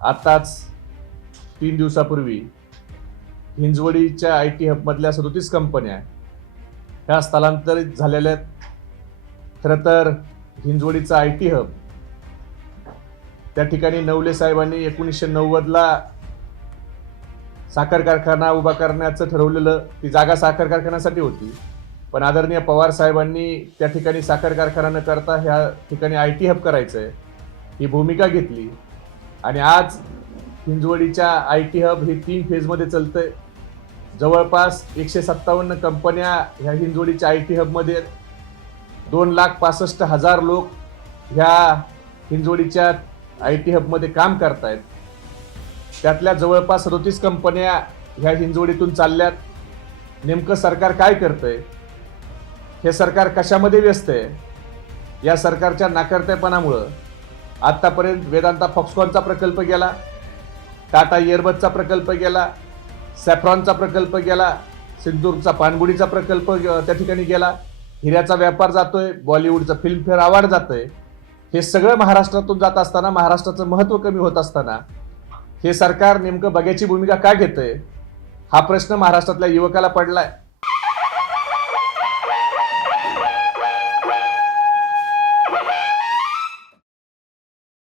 आताच तीन दिवसापूर्वी हिंजवडीच्या आय टी हबमधल्या सदोतीस कंपन्या ह्या स्थलांतरित झालेल्या आहेत. खरं तर हिंजवडीचा आय टी हब त्या ठिकाणी नवले साहेबांनी एकोणीसशे नव्वदला साखर कारखाना उभा करण्याचं ठरवलेलं ती जागा साखर कारखान्यासाठी होती. पण आदरणीय पवार साहेबांनी त्या ठिकाणी साखर कारखाना न करता ह्या ठिकाणी आय टी हब करायचं आहे ही भूमिका घेतली. आणि आज हिंजवडीच्या आय टी हब हे तीन फेजमध्ये चालतंय. जवळपास एकशे सत्तावन्न कंपन्या ह्या हिंजवडीच्या आय टी हबमध्ये आहेत. दोन लाख पासष्ट हजार लोक ह्या हिंजवडीच्या आय टी हबमध्ये काम करतायत. त्यातल्या जवळपास सदोतीस कंपन्या ह्या हिंजवडीतून चालल्यात. नेमकं सरकार काय करतंय? हे सरकार कशामध्ये व्यस्त आहे? या सरकारच्या नाकर्तेपणामुळं आत्तापर्यंत वेदांता फॉक्सकॉनचा प्रकल्प गेला टाटा एअरबसचा प्रकल्प गेला सॅफ्रॉनचा प्रकल्प गेला सिंदूरचा पाणबुडीचा प्रकल्प त्या ठिकाणी गेला. हिऱ्याचा व्यापार जातोय बॉलिवूडचा फिल्मफेअर अवॉर्ड जातोय. हे सगळं महाराष्ट्रातून जात असताना महाराष्ट्राचं महत्त्व कमी होत असताना हे सरकार नेमकं बघ्याची भूमिका का घेतंय? हा प्रश्न महाराष्ट्रातल्या युवकाला पडलाय.